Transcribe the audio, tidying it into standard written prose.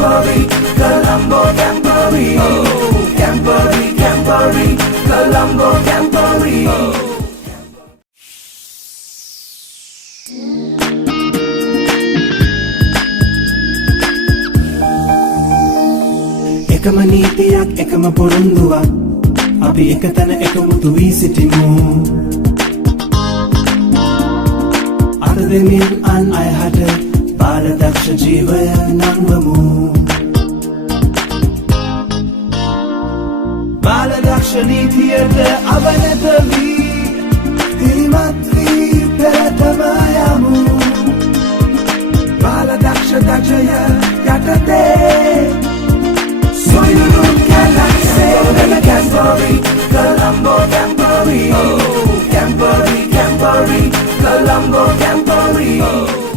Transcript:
Campari, Colombo Campari, Campari, Campari, Colombo Campari. එකම නීතියක් එකම පොරොන්දුවක් අපි එකතැන එකමුතු වී සිටිමු අත දෙමින් අන් අයහට බාලදක්ෂ ජීවය නංවමු බාලදක්ෂ නීතියට අවනත වී පිළිමත් වී පෙරටම යමු බාලදක්ෂ දක්ෂය යටතේ Soyunun galaxy, Campari, Colombo Campari, Campari, Campari, Colombo Campari.